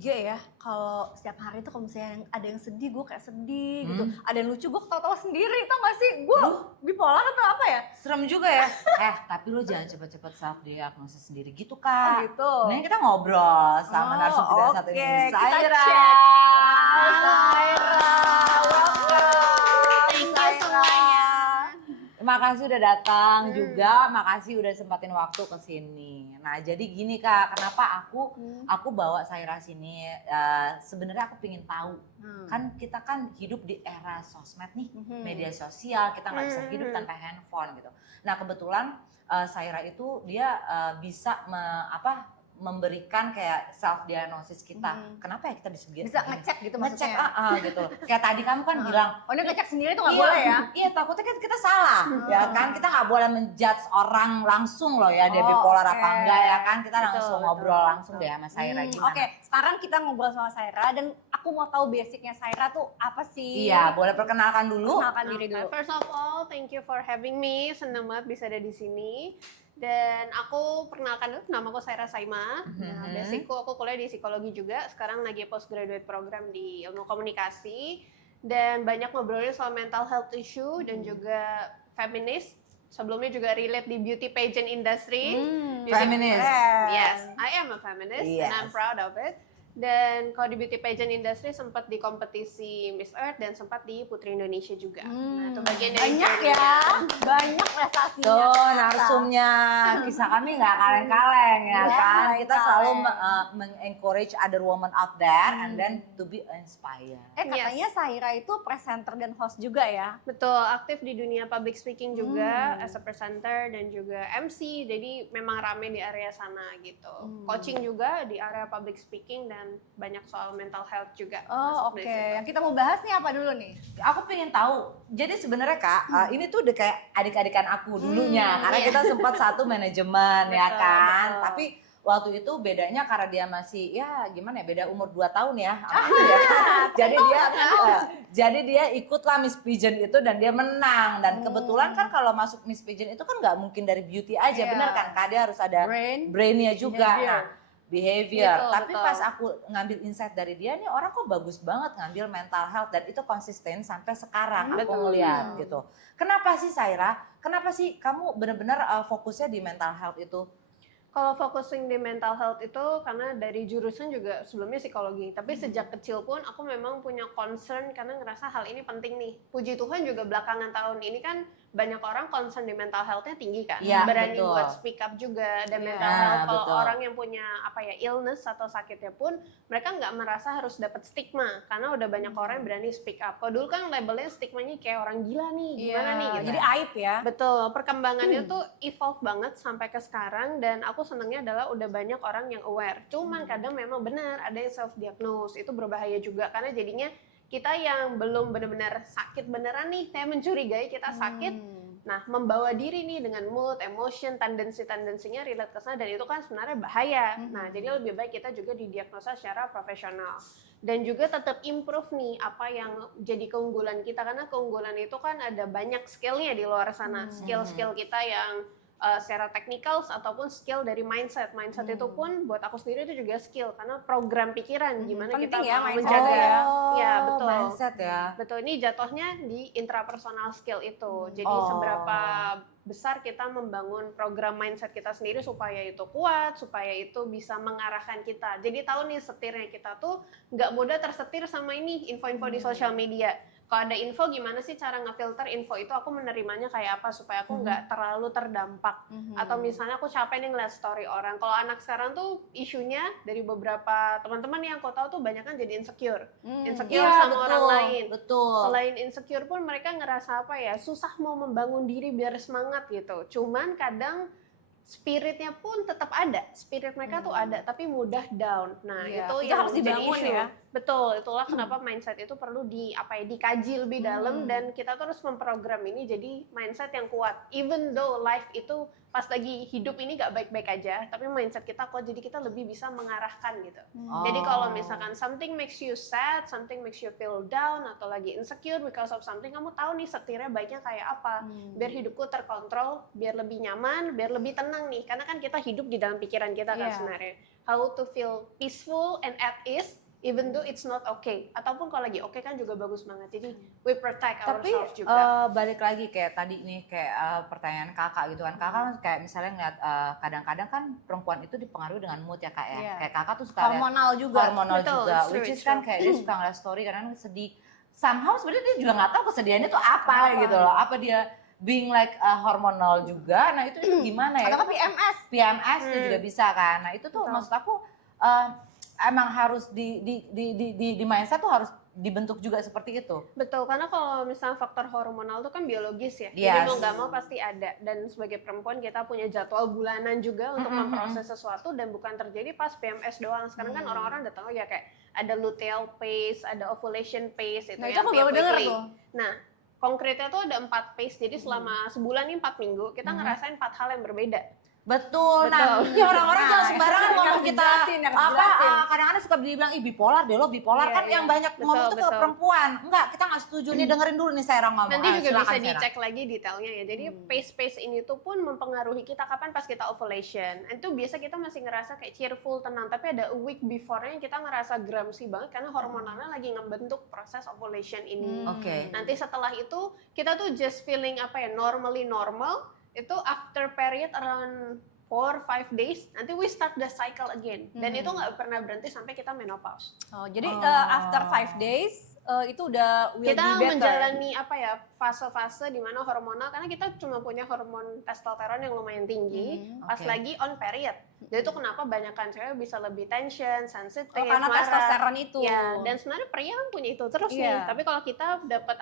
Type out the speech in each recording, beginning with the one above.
IG ya, kalau setiap hari tuh kalau misalnya ada yang sedih, gue kayak sedih gitu. Ada yang lucu, gue ketawa-tawa sendiri, tau gak sih? Gue bipolar atau apa ya? Serem juga ya. Tapi lu jangan cepet-cepet self diagnosis sendiri gitu Kak. Oh gitu. Nah kita ngobrol sama narasumber kita satu ini, kita Saira. cek. Saira, welcome. Thank you semuanya. Makasih udah datang juga, makasih udah sempatin waktu ke sini. Nah jadi gini Kak, kenapa aku bawa Saira sini? Sebenarnya aku pingin tahu, kan kita kan hidup di era sosmed nih, media sosial, kita nggak bisa hidup tanpa handphone gitu. Nah kebetulan Saira itu dia bisa memberikan kayak self diagnosis kita. Kenapa ya kita Bisa ngecek gitu maksudnya? Ngecek gitu. Kayak tadi kamu kan bilang, Oh ini ngecek sendiri tuh gak boleh ya? Iya takutnya kan kita salah, ya kan? Kita nggak boleh menjudge orang langsung loh ya, dia bipolar apa enggak ya kan? Kita langsung ngobrol langsung deh sama Saira gimana. Oke, sekarang kita ngobrol sama Saira dan aku mau tahu basicnya Saira tuh apa sih? Iya, boleh perkenalkan dulu. Perkenalkan diri dulu. First of all, thank you for having me. Senang banget bisa ada di sini. Dan aku perkenalkan dulu, nama aku Saira Saima. Nah, basicku aku kuliah di psikologi juga. Sekarang lagi postgraduate program di ilmu komunikasi. Dan banyak ngobrolnya soal mental health issue dan juga feminis. Sebelumnya juga relate di beauty pageant industry. Feminist. Yes, I am a feminist and I'm proud of it. Dan kalau di beauty pageant industry sempat di kompetisi Miss Earth dan sempat di Putri Indonesia juga. Nah, itu bagian dari Banyak ya, banyak prestasinya. Tuh narsumnya, kisah kami nggak kaleng-kaleng ya kan. Kita selalu mengencourage other women out there and then to be inspired. Katanya Saira itu presenter dan host juga ya? Betul, aktif di dunia public speaking juga as a presenter dan juga MC. Jadi memang rame di area sana gitu. Coaching juga di area public speaking dan banyak soal mental health juga. Oh oke, yang kita mau bahas nih apa dulu nih? Aku pengen tahu, jadi sebenarnya Kak, ini tuh udah kayak adik-adikan aku dulunya, karena kita sempat satu manajemen ya kan. Betul. Tapi waktu itu bedanya karena dia masih ya gimana ya, beda umur 2 tahun ya. Ya kan? Jadi dia ikutlah Miss Pageant itu dan dia menang. Dan kebetulan kan kalau masuk Miss Pageant itu kan nggak mungkin dari beauty aja, bener kan Kak? Dia harus ada brainnya juga. Behavior. Tapi pas aku ngambil insight dari dia nih, orang kok bagus banget ngambil mental health dan itu konsisten sampai sekarang aku ngeliat gitu. Kenapa sih Saira? Kenapa sih kamu benar-benar fokusnya di mental health itu? Kalau focusing di mental health itu karena dari jurusan juga sebelumnya psikologi. Tapi sejak kecil pun aku memang punya concern karena ngerasa hal ini penting nih. Puji Tuhan juga belakangan tahun ini kan banyak orang concern di mental health-nya tinggi kan. Ya, berani betul. buat speak up juga dan mental health. Kalau orang yang punya illness atau sakitnya pun mereka nggak merasa harus dapat stigma karena udah banyak orang yang berani speak up. Kalau dulu kan labelnya stigmanya kayak orang gila nih, gimana nih gitu. Jadi aib ya. Betul, perkembangannya tuh evolve banget sampai ke sekarang dan aku senangnya adalah udah banyak orang yang aware. Cuman kadang memang benar ada yang self diagnose, itu berbahaya juga karena jadinya kita yang belum benar-benar sakit beneran nih, saya mencurigai kita sakit. Nah, membawa diri nih dengan mood, emotion, tendensi-tendensinya relate ke sana dan itu kan sebenarnya bahaya. Nah, jadi lebih baik kita juga didiagnosa secara profesional. Dan juga tetap improve nih apa yang jadi keunggulan kita karena keunggulan itu kan ada banyak skill-nya di luar sana. Skill-skill kita yang secara technical ataupun skill dari mindset. Mindset itu pun buat aku sendiri itu juga skill karena program pikiran gimana Penting kita ya, mau mindset menjaga. ya. Ya, betul. Mindset ya. Betul, ini jatuhnya di intrapersonal skill itu. Jadi seberapa besar kita membangun program mindset kita sendiri supaya itu kuat, supaya itu bisa mengarahkan kita. Jadi tahu nih setirnya kita tuh nggak mudah tersetir sama ini info-info di sosial media. Kalau ada info gimana sih cara ngefilter info itu aku menerimanya kayak apa supaya aku nggak terlalu terdampak. Atau misalnya aku capek nih ngeliat story orang. Kalau anak sekarang tuh isunya dari beberapa teman-teman yang aku tahu tuh banyak kan jadi insecure. Insecure sama orang lain. Betul. Selain insecure pun mereka ngerasa apa ya, susah mau membangun diri biar semangat gitu. Cuman kadang spiritnya pun tetap ada, spirit mereka tuh ada, tapi mudah down. Nah itu yang harus dibangun jadi issue. ya. Betul, itulah kenapa mindset itu perlu dikaji lebih dalam dan kita terus memprogram ini jadi mindset yang kuat. Even though life itu pas lagi hidup ini gak baik-baik aja, tapi mindset kita kuat jadi kita lebih bisa mengarahkan gitu. Jadi kalau misalkan something makes you sad, something makes you feel down atau lagi insecure because of something, kamu tahu nih setirnya baiknya kayak apa. Biar hidupku terkontrol, biar lebih nyaman, biar lebih tenang nih. Karena kan kita hidup di dalam pikiran kita kan sebenarnya. How to feel peaceful and at ease even though it's not okay, ataupun kalau lagi okay kan juga bagus banget. Jadi we protect ourselves juga. Tapi balik lagi kayak tadi nih kayak pertanyaan kakak gitu kan. Kakak kan kayak misalnya ngeliat kadang-kadang kan perempuan itu dipengaruhi dengan mood ya kak ya. Kayak kakak tuh suka hormonal juga. Betul, juga. true, Which is true. kan kayak dia suka ngeliat story kadang sedih. Somehow sebenarnya dia juga nggak tahu kesedihannya tuh apa gitu loh. Apa dia being like hormonal juga. Nah itu gimana ya? Atau PMS. PMS itu juga bisa kan. Nah itu tuh Betul. maksud aku emang harus di mindset tuh harus dibentuk juga seperti itu. Betul, karena kalau misalnya faktor hormonal itu kan biologis ya. Yes. Jadi mau nggak mau pasti ada. Dan sebagai perempuan kita punya jadwal bulanan juga untuk memproses sesuatu dan bukan terjadi pas PMS doang. Sekarang kan orang-orang udah tahu ya kayak ada luteal phase, ada ovulation phase itu Nah, itu yang aku baru denger weekly. tuh. Nah, konkretnya tuh ada 4 phase. Jadi selama sebulan ini 4 minggu kita ngerasain 4 hal yang berbeda. Betul. Nah, Betul. ini orang-orang jangan sembarangan ngomong harus kita dijelasin, harus apa dijelasin. kadang-kadang suka dibilang ih bipolar deh lo bipolar Iya, kan iya. yang banyak ngomong Betul, tuh ke betul. perempuan. Enggak, kita nggak setuju nih dengerin dulu nih Serang ngomong. Nanti juga Silakan, bisa Serang. dicek lagi detailnya ya. Jadi pace ini tuh pun mempengaruhi kita kapan pas kita ovulation. Itu biasa kita masih ngerasa kayak cheerful, tenang. Tapi ada a week before-nya kita ngerasa grumpy banget karena hormonalnya lagi ngebentuk proses ovulation ini. Oke. Nanti setelah itu kita tuh just feeling normally normal. Itu after period around 4-5 days, nanti we start the cycle again. Dan itu nggak pernah berhenti sampai kita menopause. Oh, jadi after 5 days itu udah will Kita be better. menjalani fase-fase di mana hormonal, karena kita cuma punya hormon testosteron yang lumayan tinggi pas Oke. lagi on period. Jadi itu kenapa banyakkan cewek bisa lebih tension, sensitif, Oh, karena marah. testosteron itu. Ya, dan sebenarnya pria kan punya itu terus nih. Iya. Tapi kalau kita dapat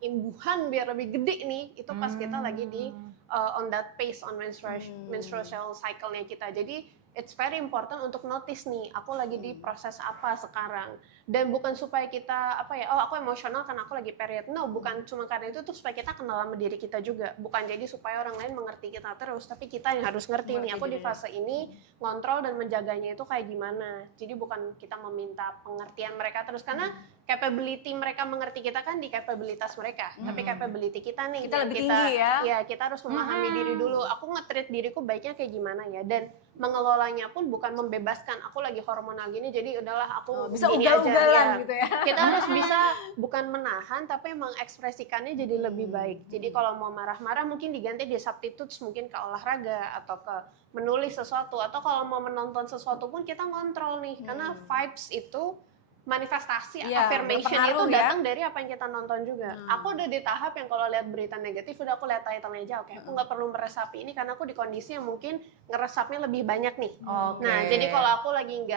imbuhan biar lebih gede nih, itu pas kita lagi di on that pace on menstrual cycle-nya kita. Jadi it's very important untuk notice nih, aku lagi di proses apa sekarang. Dan bukan supaya kita aku emosional karena aku lagi period. No, bukan cuma karena itu, tuh supaya kita kenal sama diri kita juga. Bukan jadi supaya orang lain mengerti kita terus, tapi kita yang harus ngerti nih, aku di fase ini ngontrol dan menjaganya itu kayak gimana. Jadi bukan kita meminta pengertian mereka terus, karena capability mereka mengerti kita kan di kapabilitas mereka. Tapi capability kita nih, Kita yang lebih tinggi ya. Ya, kita harus memahami diri dulu. Aku nge-treat diriku baiknya kayak gimana ya. Dan mengelolanya pun bukan membebaskan, aku lagi hormonal gini jadi udahlah aku Bisa begini aja. ugal-ugalan Ya. gitu ya. Kita harus bisa bukan menahan tapi mengekspresikannya jadi lebih baik. Jadi kalau mau marah-marah mungkin diganti di substitutes, mungkin ke olahraga atau ke menulis sesuatu, atau kalau mau menonton sesuatu pun kita ngontrol nih, karena vibes itu manifestasi, Iya, affirmation itu berpengaruh ya. datang dari apa yang kita nonton juga. Aku udah di tahap yang kalau lihat berita negatif udah aku lihat title-nya aja, oke, aku nggak perlu meresapi ini karena aku di kondisi yang mungkin ngeresapnya lebih banyak nih. Oke. Nah, jadi kalau aku lagi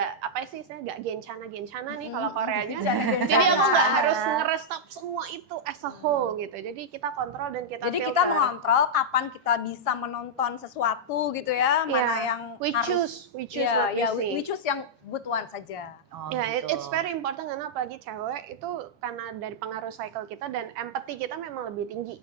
saya nggak gencana nih kalau Koreanya. Gencana. Jadi aku nggak harus ngeresap semua itu as a whole gitu. Jadi kita kontrol dan kita Jadi filter. kita mengontrol kapan kita bisa menonton sesuatu gitu ya, mana yang we harus choose what ya, we see. we choose yang good one saja. Oh, Ya, gitu. it's very important karena apalagi cewek itu karena dari pengaruh cycle kita dan empathy kita memang lebih tinggi.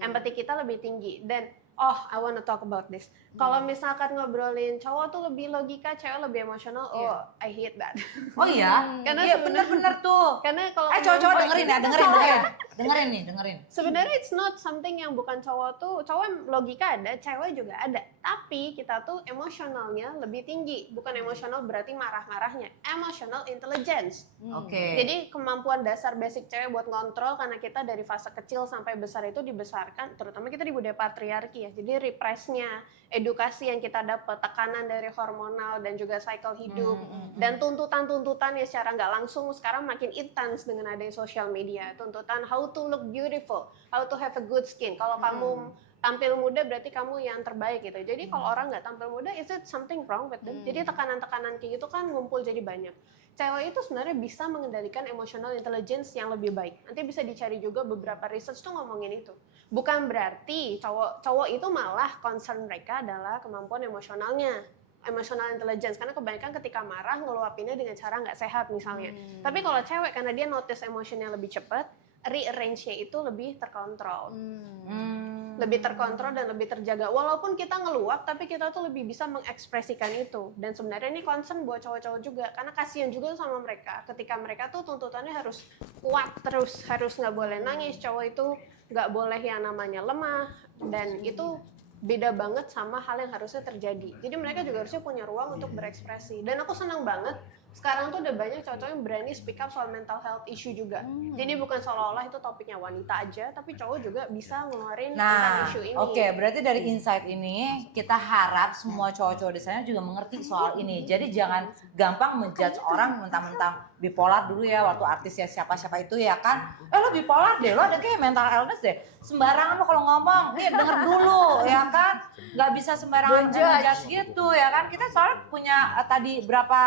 Empathy kita lebih tinggi dan I wanna talk about this. Kalau misalkan ngobrolin cowok tuh lebih logika, cewek lebih emosional. I hate that. Oh iya? Karena Iya sebenarnya- bener-bener tuh. Karena kalau Cowok-cowok ngomong- dengerin ya, dengerin. Sebenarnya it's not something yang bukan cowok tuh, cowok logika ada, cewek juga ada. Tapi kita tuh emosionalnya lebih tinggi. Bukan emosional berarti marah-marahnya, emotional intelligence. Oke. Jadi kemampuan dasar basic cewek buat ngontrol, karena kita dari fase kecil sampai besar itu dibesarkan, terutama kita di budaya patriarki ya. Jadi repress-nya, edukasi yang kita dapat, tekanan dari hormonal dan juga cycle hidup, dan tuntutan-tuntutan ya secara nggak langsung sekarang makin intens dengan adanya sosial media. Tuntutan how to look beautiful, how to have a good skin. Kalau kamu tampil muda berarti kamu yang terbaik gitu. Jadi kalau orang nggak tampil muda, is it something wrong with them? Jadi tekanan-tekanan kayak gitu kan ngumpul jadi banyak. Cewek itu sebenarnya bisa mengendalikan emotional intelligence yang lebih baik. Nanti bisa dicari juga beberapa research tuh ngomongin itu. Bukan berarti cowok itu malah concern mereka adalah kemampuan emosionalnya. emotional intelligence, karena kebanyakan ketika marah ngeluapinnya dengan cara nggak sehat misalnya. Tapi kalau cewek karena dia notice emotionnya lebih cepat, rearrange-nya itu lebih terkontrol. Lebih terkontrol dan lebih terjaga. Walaupun kita ngeluap, tapi kita tuh lebih bisa mengekspresikan itu. Dan sebenarnya ini concern buat cowok-cowok juga, karena kasihan juga sama mereka. Ketika mereka tuh tuntutannya harus kuat terus, harus nggak boleh nangis. Cowok itu nggak boleh yang namanya lemah, dan itu beda banget sama hal yang harusnya terjadi. Jadi mereka juga harusnya punya ruang untuk berekspresi. Dan aku senang banget sekarang tuh udah banyak cowok-cowok yang berani speak up soal mental health issue juga. Jadi bukan seolah-olah itu topiknya wanita aja, tapi cowok juga bisa ngeluarin tentang isu ini. Oke, berarti dari insight ini kita harap semua cowok-cowok di sana juga mengerti soal ini. Jadi jangan gampang menjudge orang mentang-mentang bipolar dulu ya, waktu artis ya siapa-siapa itu ya kan. Lo bipolar deh, lo ada kayak mental illness deh. Sembarangan lo kalau ngomong, denger dulu ya kan. Gak bisa sembarangan ngejudge gitu ya kan. Kita soalnya punya tadi berapa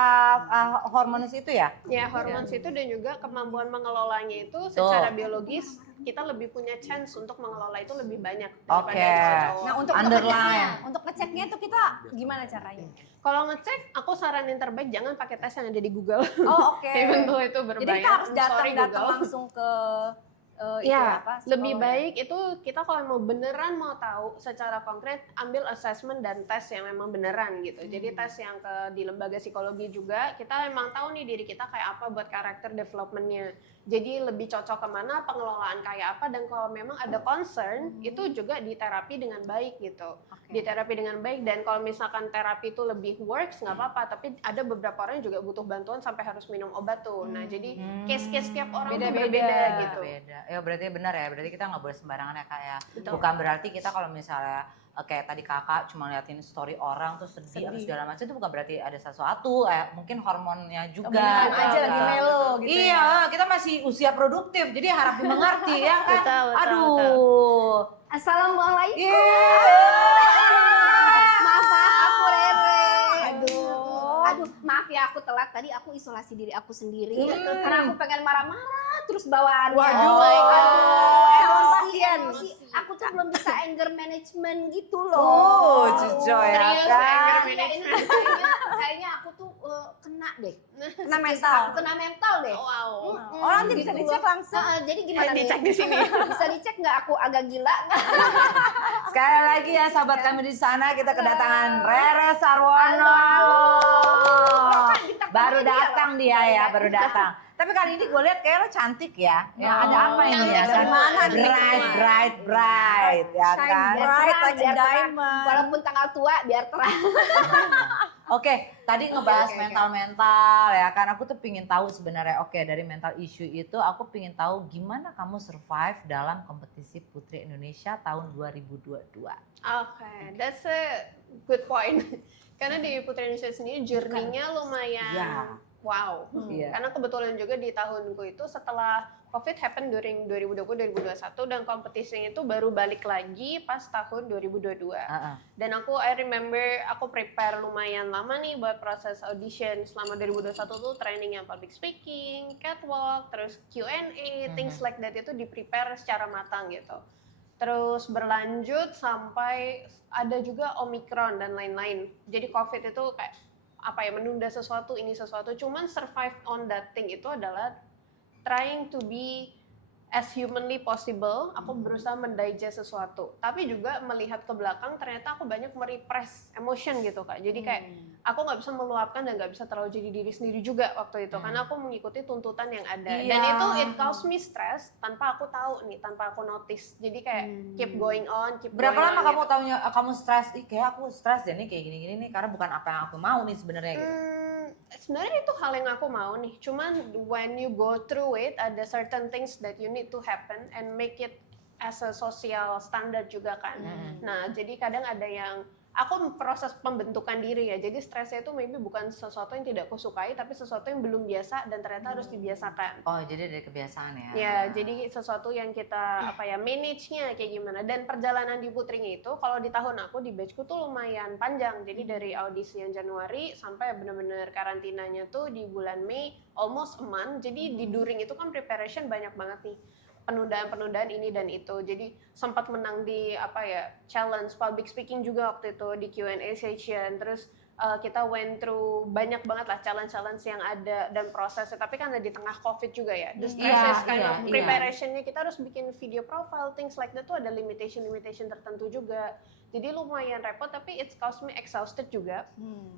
hormonis itu ya? Ya, hormones itu dan juga kemampuan mengelolanya itu secara biologis kita lebih punya chance untuk mengelola itu lebih banyak daripada cowok-cowok. Nah, untuk ngeceknya itu kita gimana caranya? Kalau ngecek, aku saranin terbaik jangan pakai tes yang ada di Google. Oh, oke. Even though itu berbayar. Jadi kita harus Sorry, datang Google. langsung ke Ya, psikolog lebih ya? baik itu kita kalau mau beneran mau tahu secara konkret ambil assessment dan tes yang memang beneran gitu. Jadi tes yang di lembaga psikologi juga kita memang tahu nih diri kita kayak apa buat karakter developmentnya. Jadi lebih cocok kemana, pengelolaan kayak apa, dan kalau memang ada concern itu juga diterapi dengan baik gitu. Diterapi dengan baik, dan kalau misalkan terapi itu lebih works nggak apa-apa, tapi ada beberapa orang yang juga butuh bantuan sampai harus minum obat tuh. Nah jadi case-case tiap orang tuh berbeda gitu. Ya berarti benar ya, berarti kita nggak boleh sembarangan ya kak ya. Betul. Bukan berarti kita kalau misalnya kayak tadi kakak cuma liatin story orang tuh sedih atau segala macam, itu bukan berarti ada sesuatu, mungkin hormonnya juga. Kebenaran aja kan. lagi melo gitu. Iya, kita masih usia produktif, jadi harap dimengerti ya kan. Betul, Aduh. Assalamualaikum. Maaf aku Rere. Aduh. Maaf ya aku telat. Tadi aku isolasi diri aku sendiri karena aku pengen marah-marah terus bawaannya. Emosi. Aku tuh belum bisa anger management gitu loh. Cuco ya Serius, kan. anger Iya, ini kayaknya aku tuh kena deh. Kena mental deh. Wow. Oh, nanti bisa dicek langsung. Jadi gimana nih? Dicek di sini. Bisa dicek nggak aku agak gila nggak? Sekali lagi ya sahabat kami di sana, kita kedatangan Rere Sarwono. Baru datang dia ya, baru datang. Tapi kali ini gue lihat kayak lo cantik ya. Ada apa ini ya? Dari mana? Bright ya Shine kan. bright like a biar terang. diamond. Walaupun tanggal tua biar terang. Oke, tadi ngebahas mental-mental ya kan. Aku tuh pingin tahu sebenarnya, dari mental issue itu aku pingin tahu gimana kamu survive dalam kompetisi Putri Indonesia tahun 2022. Oke, that's a good point. Karena di Putri Indonesia sendiri journey-nya lumayan wow. Iya. Karena kebetulan juga di tahunku itu setelah COVID happen during 2020-2021 dan kompetisinya itu baru balik lagi pas tahun 2022. Dan I remember aku prepare lumayan lama nih buat proses audition selama 2021 tuh training yang public speaking, catwalk, terus Q&A, things like that itu di prepare secara matang gitu. Terus berlanjut sampai ada juga Omicron dan lain-lain. Jadi COVID itu kayak menunda sesuatu, ini sesuatu. Cuman survive on that thing itu adalah trying to be as humanly possible. Aku berusaha mendigest sesuatu, tapi juga melihat ke belakang ternyata aku banyak merepress emotion gitu kak. Jadi kayak aku nggak bisa meluapkan dan nggak bisa terlalu jadi diri sendiri juga waktu itu karena aku mengikuti tuntutan yang ada. Dan itu it cause me stress tanpa aku tahu nih, tanpa aku notice. Jadi kayak keep going on. Berapa going lama on, kamu gitu. taunya kamu stres? Kayak aku stres deh nih kayak gini-gini nih karena bukan apa yang aku mau nih sebenarnya gitu. Sebenarnya itu hal yang aku mau nih, cuman when you go through it ada certain things that you need to happen and make it as a social standard juga kan. Nah jadi kadang ada yang aku proses pembentukan diri ya, jadi stresnya itu maybe bukan sesuatu yang tidak aku sukai tapi sesuatu yang belum biasa dan ternyata harus dibiasakan. Oh jadi dari kebiasaan ya? Ya jadi sesuatu yang kita manage-nya kayak gimana. Dan perjalanan di Putrinya itu kalau di tahun aku di batchku tuh lumayan panjang. Jadi dari audisi yang Januari sampai benar-benar karantinanya tuh di bulan Mei, almost a month. Jadi di during itu kan preparation banyak banget nih, penundaan ini dan itu. Jadi sempat menang di challenge public speaking juga waktu itu di Q&A session. Terus kita went through banyak banget lah challenge-challenge yang ada dan prosesnya, tapi kan ada di tengah COVID juga ya. The stress kind of preparationnya, kita harus bikin video profile, things like that tuh ada limitation tertentu juga. Jadi lumayan repot, tapi it's caused me exhausted juga.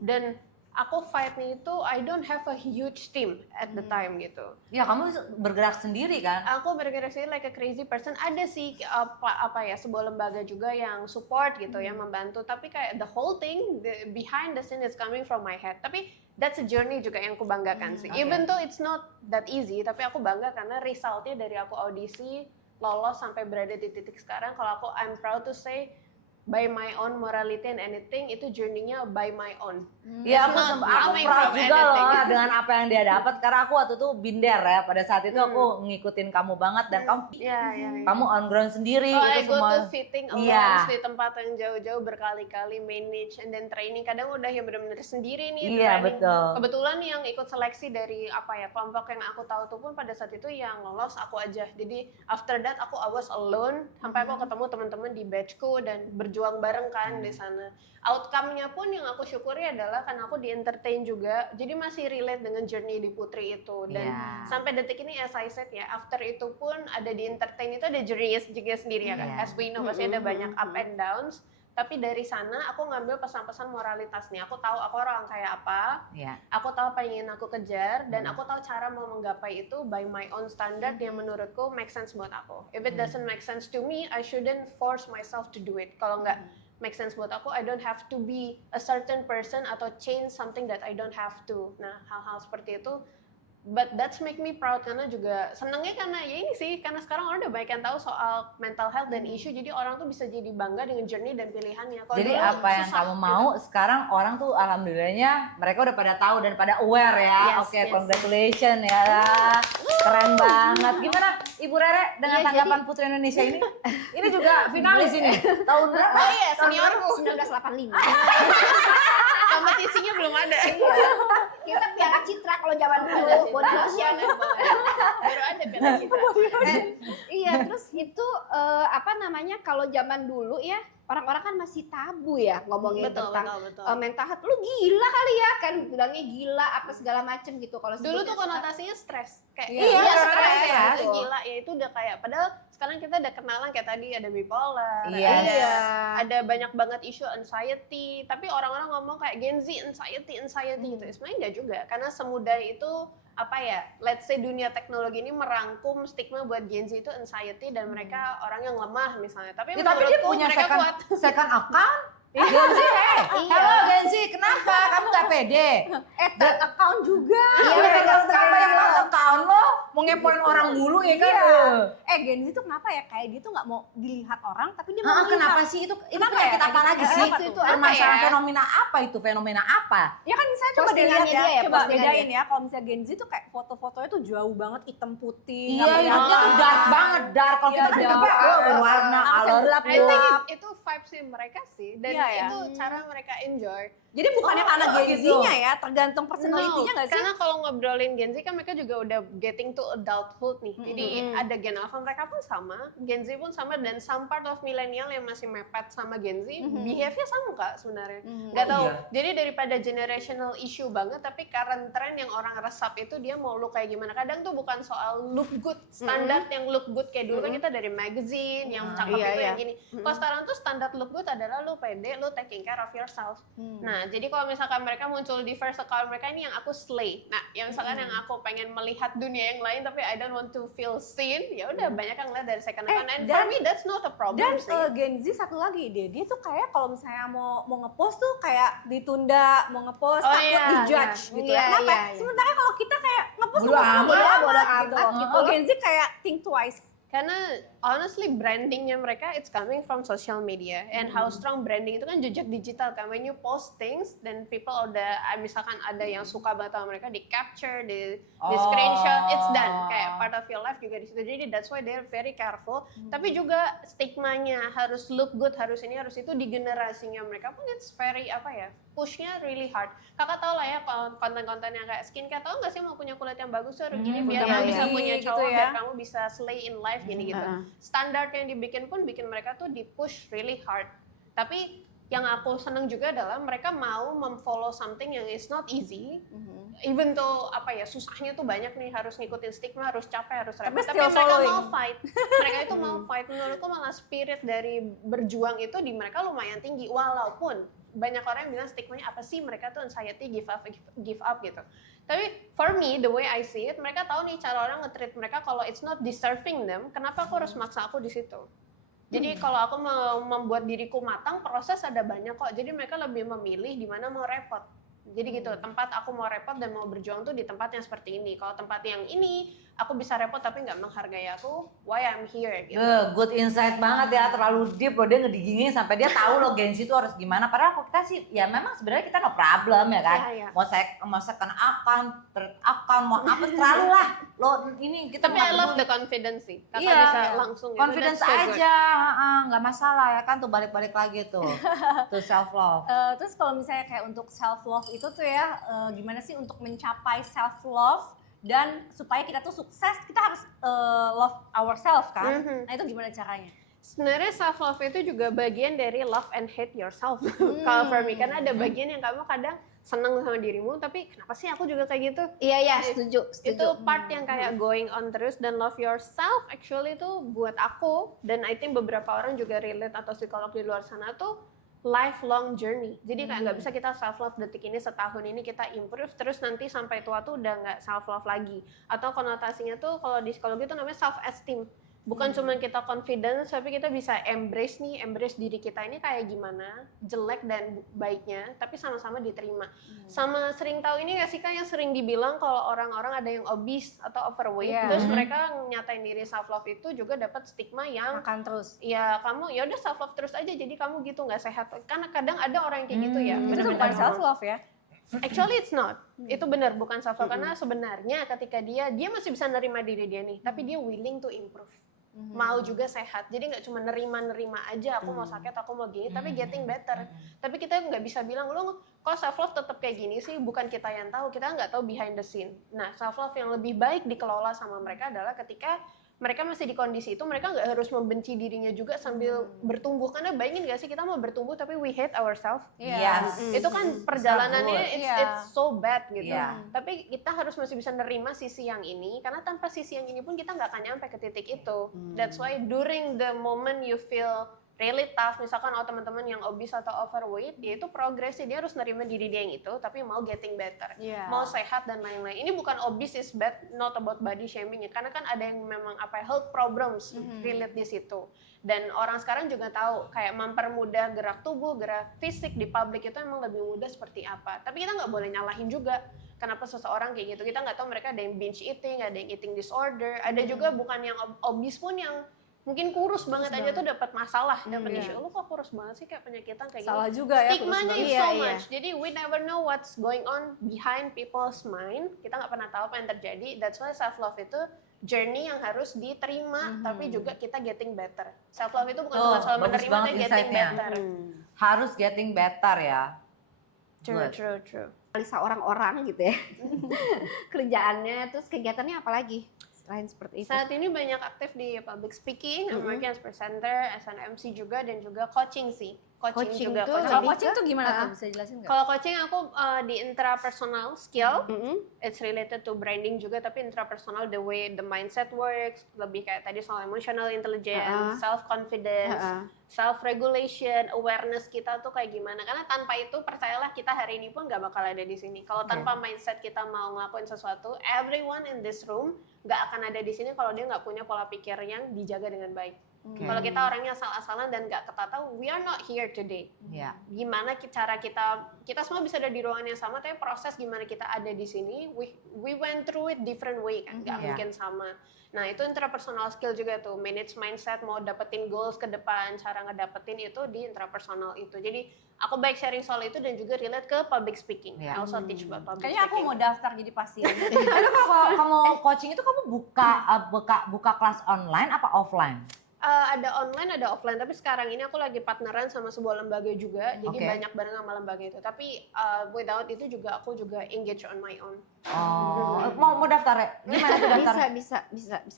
Dan aku fight-nya itu I don't have a huge team at the time gitu. Ya kamu bergerak sendiri kan? Aku bergerak sendiri like a crazy person. Ada sih apa ya, sebuah lembaga juga yang support gitu, yang membantu. Tapi kayak the whole thing behind the scene is coming from my head. Tapi that's a journey juga yang aku banggakan sih. Even though it's not that easy, tapi aku bangga karena resultnya dari aku audisi lolos sampai berada di titik sekarang. Kalau aku I'm proud to say by my own morality and anything, itu journey-nya by my own. Iya, aku proud juga loh dengan apa yang dia dapat, karena aku waktu itu binder ya, pada saat itu aku ngikutin kamu banget dan kamu on ground sendiri I itu go semua. to fitting awards di tempat yang jauh-jauh berkali-kali, manage and then training, kadang udah yang benar-benar sendiri nih. Iya, betul. Kebetulan yang ikut seleksi dari kelompok yang aku tahu tuh pun pada saat itu yang lolos aku aja. Jadi after that aku I was alone sampai aku ketemu teman-teman di batchku dan berjuang bareng kan di sana. Outcome-nya pun yang aku syukuri adalah karena aku di-entertain juga, jadi masih relate dengan journey di Putri itu. Dan sampai detik ini as I said ya, after itu pun ada di-entertain itu ada journey juga sendiri ya kan. As we know pasti ada banyak up and downs. Tapi dari sana aku ngambil pesan-pesan moralitas nih. Aku tahu aku orang kayak apa, aku tahu apa yang ingin aku kejar, dan aku tahu cara mau menggapai itu by my own standard yang menurutku make sense buat aku. If it doesn't make sense to me, I shouldn't force myself to do it. Kalau nggak make sense buat aku, I don't have to be a certain person atau change something that I don't have to. Nah, hal-hal seperti itu. But that's make me proud karena juga senangnya karena ya ini sih, karena sekarang orang udah banyak yang tahu soal mental health dan isu, jadi orang tuh bisa jadi bangga dengan journey dan pilihannya. Kalo jadi dulu apa yang susah, kamu mau sekarang orang tuh alhamdulillahnya mereka udah pada tahu dan pada aware ya. Oke, congratulations ya, keren banget. Gimana Ibu Rere dengan tanggapan Putri Indonesia ini? Ini juga finalis ini tahun berapa? Oh iya, seniorku 1985. Kompetisinya belum ada. Kita Piala Citra kalau zaman dulu, Body Lotion. Baru ada Piala Citra. Iya, terus itu kalau zaman dulu ya, orang-orang kan masih tabu ya ngomongin tentang mental health. Lu gila kali ya, kan bilangnya gila apa segala macem gitu. Kalau dulu tuh konotasinya stres, kayak stres ya, itu gila ya, itu udah kayak padahal sekarang kita udah kenalan kayak tadi ada bipolar, ada banyak banget isu anxiety, tapi orang-orang ngomong kayak Gen Z anxiety gitu. Sebenarnya enggak juga, karena semudah itu let's say dunia teknologi ini merangkum stigma buat Gen Z itu anxiety dan mereka orang yang lemah misalnya. Tapi tapi dia punya second account. Gen Z, halo Gen Z, kenapa kamu nggak pede? Third account juga. Kenapa yang third account lo mau ngepoin orang mulu ya kan? Gen Z tuh kenapa ya, kayak dia tuh nggak mau dilihat orang, tapi dia mau melihat. Kenapa sih itu penyakit apa lagi sih? Itu permasalahan fenomena apa? Ya kan misalnya coba dilihat ya, coba bedain ya. Kalau misalnya Gen Z tuh kayak foto-fotonya tuh jauh banget, hitam putih. Iya, hidupnya tuh dark banget, Kalau kita berwarna, gelap-gelap. Itu vibes sih mereka sih, dan itu cara mereka enjoy. Jadi bukannya karena Gen Z-nya ya, tergantung personality-nya nggak sih? Karena kalau ngobrolin Gen Z kan mereka juga udah getting to adulthood nih. Jadi ada Gen Alpha, mereka pun sama, Gen Z pun sama, dan some part of millennial yang masih mepet sama Gen Z, behave-nya sama Kak sebenarnya. Nggak tahu. Jadi daripada generational issue banget, tapi current trend yang orang resap itu dia mau look kayak gimana. Kadang tuh bukan soal look good, standar yang look good kayak dulu kan kita dari magazine yang cakep itu yang gini. Kalau sekarang tuh standar look good adalah lu pede, lu taking care of yourself. Nah, jadi kalau misalkan mereka muncul di first account mereka ini yang aku slay. Nah, yang misalkan yang aku pengen melihat dunia yang lain tapi I don't want to feel seen, ya udah banyak yang lihat dari second account. And for me that's not a problem sih. Dan Gen Z satu lagi dia tuh kayak kalau misalnya mau ngepost tuh kayak ditunda, mau ngepost takut dijudge gitu ya. Kenapa? Sementara kalau kita kayak ngepost bodo amat gitu. Gen Z kayak think twice. Karena honestly brandingnya mereka it's coming from social media and how strong branding itu kan jejak digital kan, when you post things then people udah misalkan ada yang suka banget sama mereka di capture, di screenshot, it's done kayak part of your life juga di situ. Jadi that's why they're very careful. Tapi juga stigmanya harus look good, harus ini harus itu di generasinya mereka pun it's very pushnya really hard. Kakak tau lah ya konten-konten yang kayak skincare, tau nggak sih mau punya kulit yang bagus tuh harus gini biar kamu bisa punya cowok, biar kamu bisa slay in life gini gitu. Standar yang dibikin pun bikin mereka tuh di push really hard. Tapi yang aku senang juga adalah mereka mau memfollow something yang is not easy. Even though susahnya tuh banyak nih, harus ngikutin stigma, harus capek, harus repot, tapi mereka mau fight. Mereka itu mau fight. Menurutku malah spirit dari berjuang itu di mereka lumayan tinggi, walaupun banyak orang yang bilang stigmanya apa sih, mereka tuh anxiety, give up gitu. Tapi for me, the way I see it, mereka tahu nih cara orang nge-treat mereka kalau it's not deserving them, kenapa aku harus maksa aku di situ? Jadi kalau aku mau membuat diriku matang, proses ada banyak kok. Jadi mereka lebih memilih di mana mau repot. Jadi gitu, tempat aku mau repot dan mau berjuang tuh di tempat yang seperti ini. Kalau tempat yang ini, aku bisa repot tapi nggak menghargai aku, why I'm here gitu. Good insight banget ya, terlalu deep loh, dia ngedigingin sampai dia tahu loh gengsi itu harus gimana. Padahal kalau kita sih, ya memang sebenarnya kita no problem ya kan. Iya. Mau second account, third account, mau apa selalu lah. Lo ini kita tapi I love the confidence sih, kakak iya, bisa langsung gitu, confidence aja, nggak masalah ya kan, tuh balik-balik lagi tuh, tuh self love. Terus kalau misalnya kayak untuk self love itu tuh ya, gimana sih untuk mencapai self love dan supaya kita tuh sukses, kita harus love ourselves kan? Nah itu gimana caranya? Sebenarnya self love itu juga bagian dari love and hate yourself. Kalau for me, karena ada bagian yang kamu kadang seneng sama dirimu, tapi kenapa sih aku juga kayak gitu? Iya, setuju. Itu part yang kayak going on terus, dan love yourself actually itu buat aku, dan I think beberapa orang juga relate atau psikolog di luar sana tuh lifelong journey. Jadi kayak nggak bisa kita self love detik ini, setahun ini kita improve terus nanti sampai tua tuh udah nggak self love lagi. Atau konotasinya tuh kalau di psikologi itu namanya self esteem. Bukan cuma kita confidence, tapi kita bisa embrace diri kita ini kayak gimana, jelek dan baiknya, tapi sama-sama diterima. Sama sering tahu ini nggak sih Kak, yang sering dibilang kalau orang-orang ada yang obese atau overweight, terus mereka nyatain diri self love itu juga dapat stigma yang makan terus. Ya kamu ya udah self love terus aja, jadi kamu gitu nggak sehat. Karena kadang ada orang yang kayak gitu ya. Itu tuh bukan self love ya? Actually it's not. Itu benar bukan self love, karena sebenarnya ketika dia masih bisa nerima diri dia nih, tapi dia willing to improve. Mau juga sehat, jadi nggak cuma nerima aja, aku mau sakit, aku mau gini, tapi getting better. Tapi kita nggak bisa bilang, lo kok self love tetap kayak gini sih, bukan kita yang tahu, kita nggak tahu behind the scene. Nah self love yang lebih baik dikelola sama mereka adalah ketika mereka masih di kondisi itu, mereka nggak harus membenci dirinya juga sambil bertumbuh. Karena bayangin nggak sih, kita mau bertumbuh tapi we hate ourselves. Yes. Itu kan perjalanannya it's so bad gitu. Yeah. Tapi kita harus masih bisa nerima sisi yang ini, karena tanpa sisi yang ini pun kita nggak akan nyampe ke titik itu. That's why during the moment you feel really tough, misalkan teman-teman yang obese atau overweight, dia itu progresi, dia harus nerima diri dia yang itu, tapi mau getting better, mau sehat dan lain-lain. Ini bukan obese is bad, not about body shaming ya, karena kan ada yang memang health problems relate di situ. Dan orang sekarang juga tahu kayak mempermudah gerak tubuh, gerak fisik di publik itu emang lebih mudah seperti apa. Tapi kita nggak boleh nyalahin juga kenapa seseorang kayak gitu. Kita nggak tahu mereka ada yang binge eating, ada yang eating disorder, ada juga bukan yang obese pun yang mungkin kurus banget aja tuh dapat masalah, dapat issue. Lu kok kurus banget sih, kayak penyakitan kayak Salah gitu. juga ya, Stigmanya is so much. Jadi we never know what's going on behind people's mind. Kita nggak pernah tahu apa yang terjadi. That's why self love itu journey yang harus diterima, tapi juga kita getting better. Self love itu bukan cuma soal menerima, tapi getting better. Harus getting better ya. True. Analisa orang-orang gitu ya. Kerjaannya, terus kegiatannya apa lagi? Selain seperti itu. Saat ini banyak aktif di public speaking, American as presenter, as an MC juga, dan juga coaching sih. Coaching juga. Kalau coaching tuh gimana tuh? Bisa jelasin nggak? Kalau coaching aku di intrapersonal skill, it's related to branding juga, tapi intrapersonal the way the mindset works, lebih kayak tadi soal emotional intelligence, self confidence, self regulation, awareness kita tuh kayak gimana. Karena tanpa itu percayalah kita hari ini pun nggak bakal ada di sini. Kalau tanpa mindset kita mau ngelakuin sesuatu, everyone in this room nggak akan ada di sini kalau dia nggak punya pola pikir yang dijaga dengan baik. Kalau kita orangnya asal-asalan dan nggak ketata, we are not here today. Gimana cara kita semua bisa ada di ruangan yang sama, tapi proses gimana kita ada di sini, we went through it different way kan, nggak mungkin sama. Nah itu intrapersonal skill juga tuh, manage mindset, mau dapetin goals ke depan, cara ngedapetin itu di intrapersonal itu. Jadi aku baik sharing soal itu dan juga relate ke public speaking. I also teach about public Kayaknya speaking. aku mau daftar jadi pasien. Kalau kamu coaching itu kamu buka kelas online apa offline? Ada online, ada offline. Tapi sekarang ini aku lagi partneran sama sebuah lembaga juga. Jadi Oke. banyak bareng sama lembaga itu. Tapi without itu juga aku juga engage on my own. Oh, mau daftar ya? Gimana tuh daftar? Bisa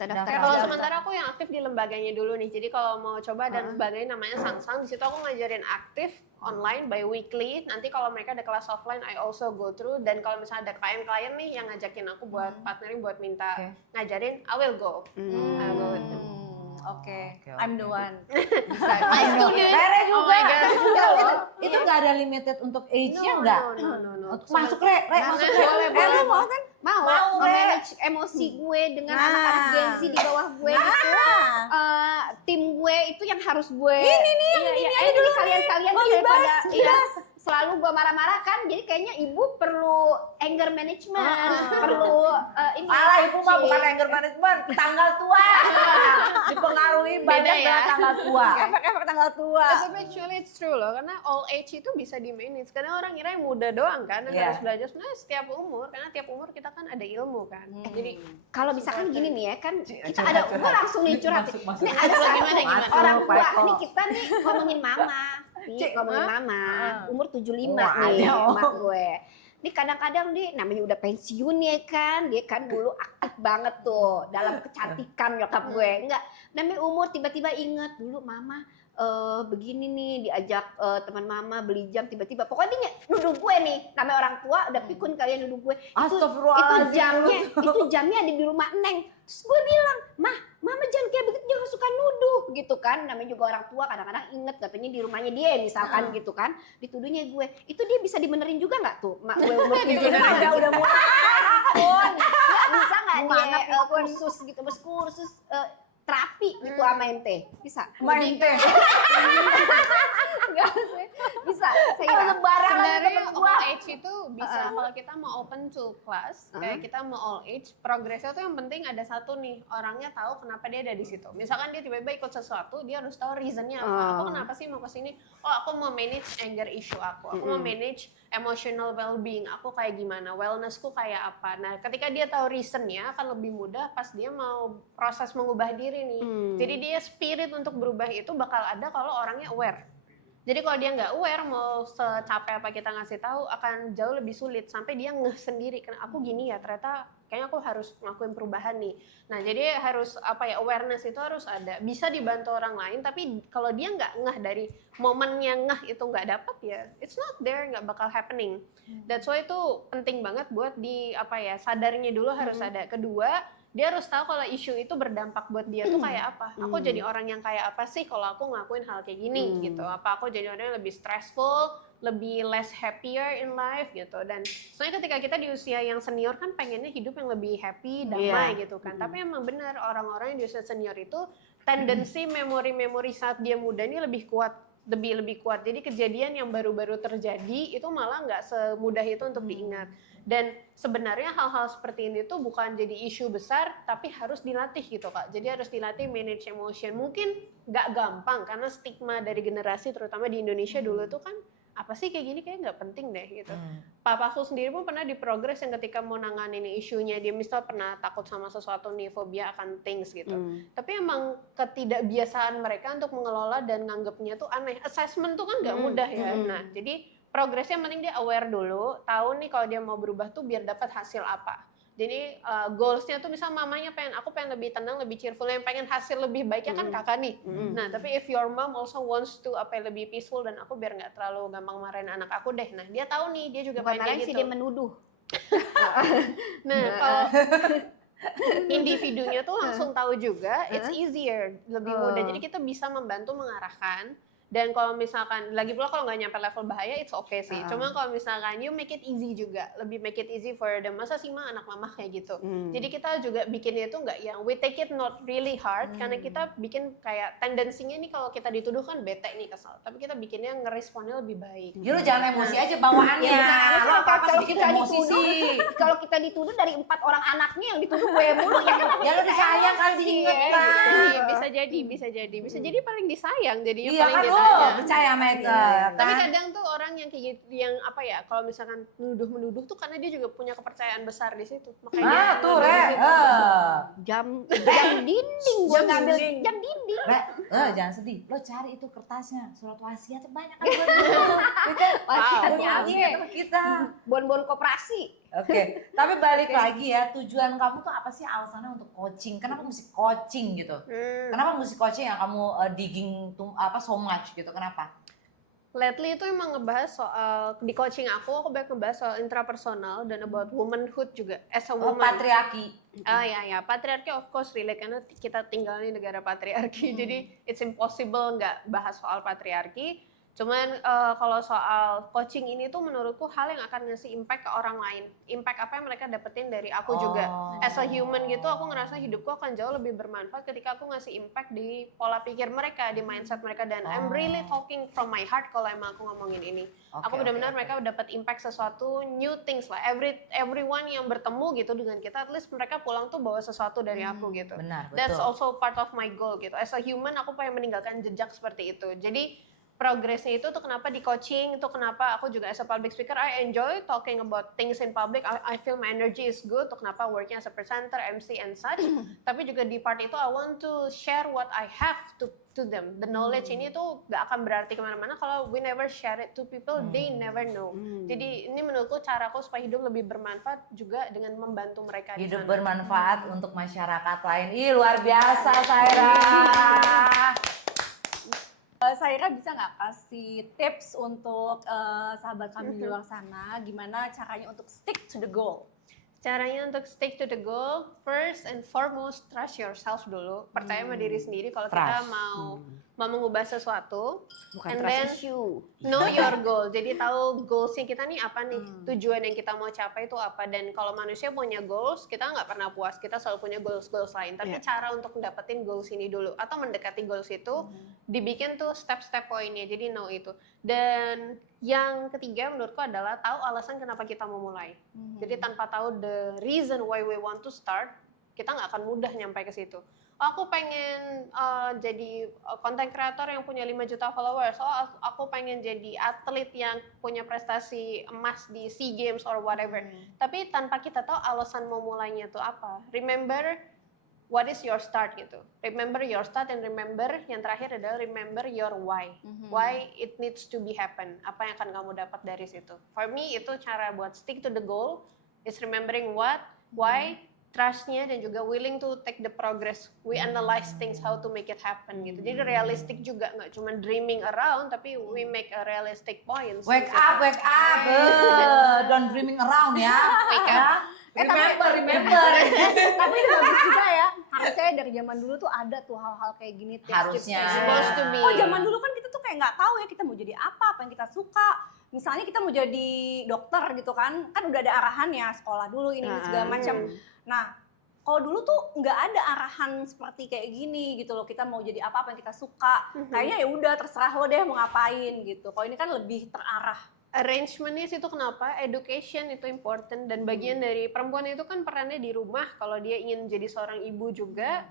daftar. Daftar. Kalau Bisa. sementara aku yang aktif di lembaganya dulu nih. Jadi kalau mau coba dan lembaganya namanya Sangsang. Di situ aku ngajarin aktif online by weekly. Nanti kalau mereka ada kelas offline, I also go through. Dan kalau misalnya ada klien-klien nih yang ngajakin aku buat partnering, buat minta ngajarin, I will go. I'll go with them. Oke, Oke, I'm the one. My student. Rere Oh juga. my God. Itu nggak ada limited untuk age-nya nggak? No. Masuk Re, masuk Re. Boleh. Lu mau kan? Mau manage emosi gue dengan anak-anak Gen Z di bawah gue gitu. Tim gue itu yang harus gue ini aja dulu kalian Oh, daripada bebas. selalu gue marah-marah kan, jadi kayaknya ibu perlu anger management, perlu ini. Malah ibu mah bukan anger management, tanggal tua. Dipengaruhi banyak Beda ya. dengan tanggal tua. Efek-efek tanggal tua. Tapi actually it's true loh, karena all age itu bisa di manage. Karena orang kira yang muda doang kan, yang harus belajar. Sebenarnya setiap umur, karena tiap umur kita kan ada ilmu kan. Jadi Kalau misalkan gini nih ya kan, kita ada, gue langsung nih curhat. Ini ada Gimana, satu gimana? orang tua, Pak Eko. nih kita nih ngomongin mama, ngomongin mama, umur 75 Wah, nih ada. emak gue. Ini kadang-kadang dia namanya udah pensiun ya kan, dia kan dulu aktif banget tuh dalam kecantikan nyokap gue. Enggak, namanya umur tiba-tiba inget dulu mama begini nih diajak teman mama beli jam tiba-tiba pokoknya dia nuduh gue nih namanya orang tua udah pikun kalian nuduh gue itu Astagfirullahaladzim. jamnya ada di rumah Neng. Terus gue bilang mama jangan kayak begitu, jangan suka nuduh gitu kan, namanya juga orang tua kadang-kadang inget katanya di rumahnya dia misalkan gitu kan, dituduhnya gue itu dia bisa dibenerin juga nggak tuh mak gue umur 75 udah mulai bisa nggak dia kursus gitu kursus terapi gitu sama ente bisa Main teh. Enggak sih. Bisa, saya kira. sebenarnya all age itu bisa kalau kita mau open to class, kayak kita mau all age, progresnya tuh yang penting ada satu nih, orangnya tahu kenapa dia ada di situ. Misalkan dia tiba-tiba ikut sesuatu, dia harus tahu reasonnya apa. Aku kenapa sih mau kesini? Oh, aku mau manage anger issue aku mau manage emotional well-being aku kayak gimana, wellnessku kayak apa. Nah, ketika dia tahu reasonnya akan lebih mudah pas dia mau proses mengubah diri nih. Jadi dia spirit untuk berubah itu bakal ada kalau orangnya aware. Jadi kalau dia nggak aware, mau secapek apa kita ngasih tahu akan jauh lebih sulit sampai dia ngeh sendiri. Karena aku gini ya, ternyata kayaknya aku harus ngelakuin perubahan nih. Nah jadi harus awareness itu harus ada. Bisa dibantu orang lain, tapi kalau dia nggak ngeh dari momen yang ngeh itu nggak dapat ya, it's not there, nggak bakal happening. That's why itu penting banget buat sadarnya dulu harus ada. Kedua, dia harus tahu kalau isu itu berdampak buat dia tuh kayak apa. Aku jadi orang yang kayak apa sih kalau aku ngelakuin hal kayak gini gitu. Apa aku jadi orang yang lebih stressful, lebih less happier in life gitu. Dan soalnya ketika kita di usia yang senior kan pengennya hidup yang lebih happy, damai gitu kan. Tapi emang benar orang-orang yang di usia senior itu tendensi memori-memori saat dia muda ini lebih kuat. Lebih kuat. Jadi kejadian yang baru-baru terjadi itu malah nggak semudah itu untuk diingat. Dan sebenarnya hal-hal seperti ini tuh bukan jadi isu besar, tapi harus dilatih gitu Kak. Jadi harus dilatih manage emotion. Mungkin nggak gampang karena stigma dari generasi terutama di Indonesia dulu tuh kan apa sih kayak gini kayak nggak penting deh gitu. Papaku sendiri pun pernah di progress yang ketika mau nanganin isunya dia misal pernah takut sama sesuatu nih, fobia akan things gitu. Tapi emang ketidakbiasaan mereka untuk mengelola dan nganggapnya tuh aneh. Assessment tuh kan nggak mudah ya. Nah jadi progresnya penting dia aware dulu, tahu nih kalau dia mau berubah tuh biar dapat hasil apa. Jadi goalsnya tuh misal mamanya aku pengen lebih tenang, lebih cheerful, yang pengen hasil lebih baiknya kan kakak nih. Nah tapi if your mom also wants to lebih peaceful dan aku biar nggak terlalu gampang marahin anak aku deh. Nah dia tahu nih dia juga bukan pengen kayak sih gitu. dia menuduh. Nah kalau individunya tuh langsung tahu juga, it's easier, lebih mudah. Jadi kita bisa membantu mengarahkan. Dan kalau misalkan, lagi pula kalau nggak nyampe level bahaya, it's okay sih. Cuma kalau misalkan you make it easy juga, lebih make it easy for them. Masa sih mah anak mama kayak gitu. Jadi kita juga bikinnya itu nggak yang we take it not really hard, karena kita bikin kayak tendensinya nih kalau kita dituduh kan bete nih kesel. Tapi kita bikinnya ngeresponnya lebih baik. Jadi lu jangan emosi aja bawaannya. Lu apa-apa sedikit emosi sih. Kalau kita dituduh dari 4 orang anaknya yang dituduh gue mulu ya kan Ya lu disayang kali diingetkan. Bisa jadi paling disayang jadinya Iya paling kan ditanya. percaya mereka. Tapi kadang tuh orang yang kayak gitu, yang kalau misalkan menuduh tuh karena dia juga punya kepercayaan besar di situ. Makanya dia tuh menuduh Re. gitu. jam dinding gue Jam ngambil dinding. jam dinding. Jangan sedih, lo cari itu kertasnya, surat wasiatnya banyak kan buat lo. Wasiatnya Wasiat apa? sama kita. Bon-bon koperasi. Oke, tapi balik lagi ya, tujuan kamu tuh apa sih alasannya untuk coaching? Kenapa mesti coaching gitu? Kenapa mesti coaching yang kamu digging so much gitu? Kenapa? Lately itu emang ngebahas soal, di coaching aku banyak ngebahas soal intrapersonal dan about womanhood juga, as a woman. Patriarki. Ya, patriarki of course relate karena kita tinggal di negara patriarki, jadi it's impossible nggak bahas soal patriarki. Cuman kalau soal coaching ini tuh menurutku hal yang akan ngasih impact ke orang lain. Impact apa yang mereka dapetin dari aku juga. As a human gitu, aku ngerasa hidupku akan jauh lebih bermanfaat ketika aku ngasih impact di pola pikir mereka, di mindset mereka. Dan I'm really talking from my heart kalau emang aku ngomongin ini. Aku benar-benar mereka dapat impact sesuatu new things lah. Everyone yang bertemu gitu dengan kita, at least mereka pulang tuh bawa sesuatu dari aku gitu. Benar, betul. That's also part of my goal gitu. As a human, aku pengen meninggalkan jejak seperti itu. Jadi progresnya itu tuh kenapa di coaching, itu kenapa aku juga as a public speaker I enjoy talking about things in public. I feel my energy is good. Tuh kenapa working as a presenter, MC and such. Tapi juga di part itu I want to share what I have to them. The knowledge ini tuh gak akan berarti kemana-mana kalau we never share it to people, they never know. Jadi ini menurutku caraku supaya hidup lebih bermanfaat juga dengan membantu mereka. Hidup bermanfaat untuk masyarakat lain. Ih, luar biasa Saira. Saira bisa nggak kasih tips untuk sahabat kami di luar sana, gimana caranya untuk stick to the goal? Caranya untuk stick to the goal, first and foremost, trust yourself dulu. Percaya sama diri sendiri kalau kita mau mengubah sesuatu. Bukan and trust then issue. know your goal. Jadi tahu goalsnya kita nih apa nih, tujuan yang kita mau capai itu apa. Dan kalau manusia punya goals, kita nggak pernah puas. Kita selalu punya goals lain. Tapi cara untuk dapetin goals ini dulu atau mendekati goals itu dibikin tuh step-step poinnya. Jadi know itu. Dan yang ketiga menurutku adalah tahu alasan kenapa kita mau mulai. Jadi tanpa tahu the reason why we want to start, kita nggak akan mudah nyampe ke situ. Aku pengen jadi content creator yang punya 5 juta followers. Aku pengen jadi atlet yang punya prestasi emas di SEA Games or whatever. Tapi tanpa kita tahu alasan mau mulainya itu apa. Remember what is your start gitu. Remember your start and remember yang terakhir adalah remember your why. Why it needs to be happen. Apa yang akan kamu dapat dari situ. For me itu cara buat stick to the goal is remembering what, why, trustnya dan juga willing to take the progress. We analyze things how to make it happen gitu. Jadi realistic juga, nggak cuma dreaming around, tapi we make a realistic points. Wake up. Don't dreaming around ya. Wake up. Remember. Tapi itu bagus juga ya. Harusnya dari zaman dulu tuh ada tuh hal-hal kayak gini. Harusnya. Supposed to be. Oh zaman dulu kan kita tuh kayak nggak tahu ya kita mau jadi apa yang kita suka. Misalnya kita mau jadi dokter gitu kan udah ada arahannya sekolah dulu ini segala macam. Nah, kalau dulu tuh nggak ada arahan seperti kayak gini gitu loh. Kita mau jadi apa yang kita suka. Kayaknya ya udah terserah lo deh mau ngapain gitu. Kalau ini kan lebih terarah. Arrangementnya itu kenapa? Education itu important dan bagian dari perempuan itu kan perannya di rumah. Kalau dia ingin jadi seorang ibu juga,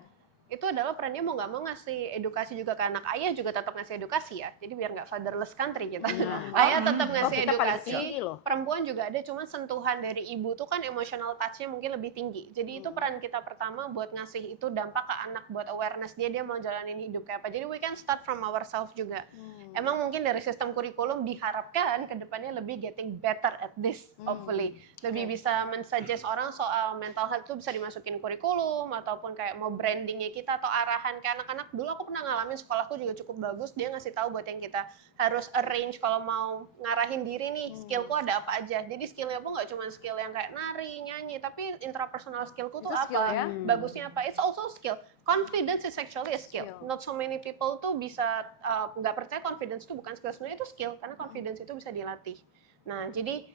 itu adalah perannya mau nggak mau ngasih edukasi juga ke anak. Ayah juga tetap ngasih edukasi ya. Jadi biar nggak fatherless country kita. Ayah tetap ngasih edukasi. Perempuan juga ada, cuman sentuhan dari ibu tuh kan emotional touch-nya mungkin lebih tinggi. Jadi itu peran kita pertama buat ngasih itu dampak ke anak, buat awareness dia mau jalanin hidup kayak apa. Jadi we can start from ourselves juga. Emang mungkin dari sistem kurikulum diharapkan ke depannya lebih getting better at this, hopefully. Lebih bisa men-suggest orang soal mental health itu bisa dimasukin kurikulum ataupun kayak mau brandingnya kita atau arahan ke anak-anak. Dulu aku pernah ngalamin, sekolahku juga cukup bagus, dia ngasih tahu buat yang kita harus arrange kalau mau ngarahin diri nih, skillku ada apa aja. Jadi skillnya pun nggak cuma skill yang kayak nari, nyanyi, tapi intrapersonal skillku tuh itu apa, skill, ya? bagusnya apa. It's also skill. Confidence is actually a skill. Not so many people tuh bisa nggak percaya confidence itu bukan skill, sebenarnya itu skill karena confidence itu bisa dilatih. Nah, jadi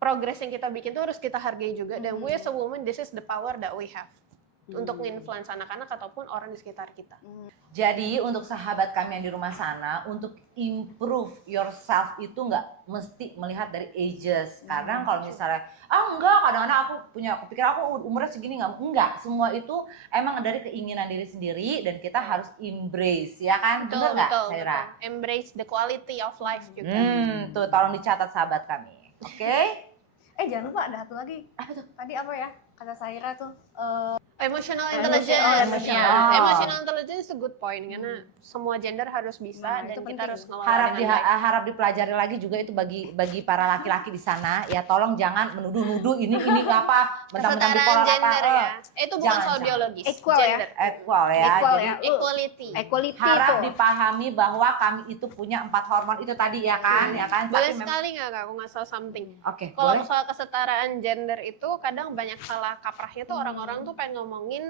progress yang kita bikin tuh harus kita hargai juga. Dan we as a woman, this is the power that we have. Untuk nge-influence anak-anak ataupun orang di sekitar kita. Jadi untuk sahabat kami yang di rumah sana, untuk improve yourself itu nggak mesti melihat dari ages. Karena kalau misalnya, enggak, kadang-kadang aku pikir aku umurnya segini enggak. Semua itu emang dari keinginan diri sendiri dan kita harus embrace, ya kan? Bener nggak, Saira? Embrace the quality of life juga. Tuh tolong dicatat sahabat kami. Oke? Jangan lupa ada satu lagi. Apa tuh? Tadi apa ya? Kata Saira tuh. Emotional Emotional intelligence. intelligence. Ya. Emotional intelligence is a good point karena semua gender harus bisa Nah, dan itu kita penting. harus ngelola harap dengan baik. harap dipelajari lagi juga itu bagi para laki-laki di sana ya, tolong jangan menuduh-nuduh ini apa mentang-mentang Kesetaraan bipolar gender apa. ya. Itu bukan Jangan, soal jangan. biologis. Equal ya. Gender. Equal ya. Equal Jadi ya. Equality. Equality harap itu. dipahami bahwa kami itu punya 4 hormon itu tadi ya kan, ya kan. Boleh Tapi memang- sekali nggak Kak? Aku nggak salah something. Oke, Kalau boleh. soal kesetaraan gender itu kadang banyak salah kaprahnya tuh orang-orang tuh pengen ngomongin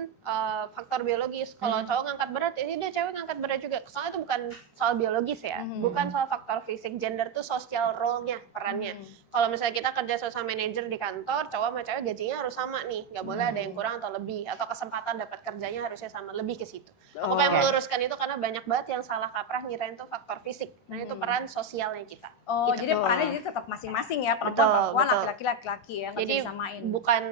faktor biologis. Kalau cowok ngangkat berat, ini dia cewek ngangkat berat juga. Soalnya itu bukan soal biologis ya, bukan soal faktor fisik. Gender tuh social role-nya, perannya. Kalau misalnya kita kerja sama manajer di kantor, cowok sama cewek gajinya harus sama nih, nggak boleh ada yang kurang atau lebih, atau kesempatan dapat kerjanya harusnya sama, lebih ke situ. Aku pengen Oke. meluruskan itu karena banyak banget yang salah kaprah ngirain tuh faktor fisik. Nah itu peran sosialnya kita. Oh, Gitu. jadi perannya jadi tetap masing-masing ya, Betul, perempuan, betul. laki-laki ya, nggak Jadi bisa disamain.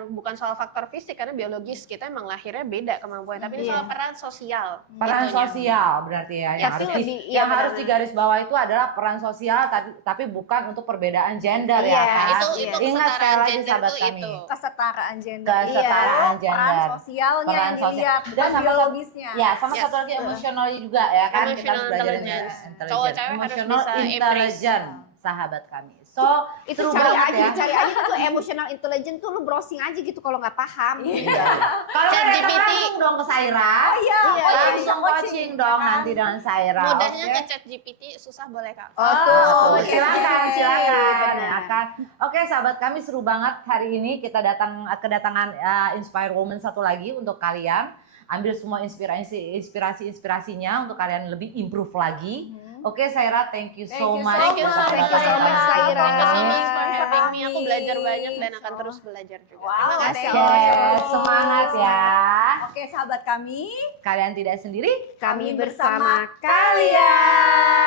bukan soal faktor fisik karena biologis kita emang lahirnya beda kemampuan, tapi ini soal peran sosial. Peran itunya. sosial berarti ya, yang Tapi harus lebih- iya, yang harus benar. digaris bawah itu adalah peran sosial tapi bukan untuk perbedaan gender Iya, ya kan. itu Ingat kesetaraan sekali lagi gender sahabat tuh kami. itu. Kesetaraan gender. Kesetaraan Iya, peran gender. sosialnya Peran yang sosial. dilihat, Dan bukan sama- biologisnya. Ya, sama Yes. satu lagi emosional juga ya kan, kita harus Emotional belajar intelligence. intelligence. Cowok cewek harus Emotional bisa embrace. intelligence sahabat kami. So, Itu seru cari banget aja, ya. cari aja tuh emotional intelligence tuh lu browsing aja gitu kalau nggak paham. Iya. Kalau Chat ada GPT. langsung dong ke Saira. Iya, Iya, Langsung coaching dong kan? nanti dengan Saira. Mudahnya oke? ke chat GPT, susah boleh Kak. Oh, tuh. silakan, Oke. silakan. Benar. Ya kan? Oke, sahabat kami seru banget hari ini kita kedatangan Inspire Woman satu lagi untuk kalian. Ambil semua inspirasinya untuk kalian lebih improve lagi. Oke, Saira, thank you so Thank you much. so Thank you so much. much. Thank you so much, Saira. Thank you so much for Kami. having me. Aku belajar banyak dan akan terus belajar juga. Wow, Terima kasih. thank Oke, you. semangat ya. Oke, sahabat kami, Kalian tidak sendiri. Kami bersama kalian.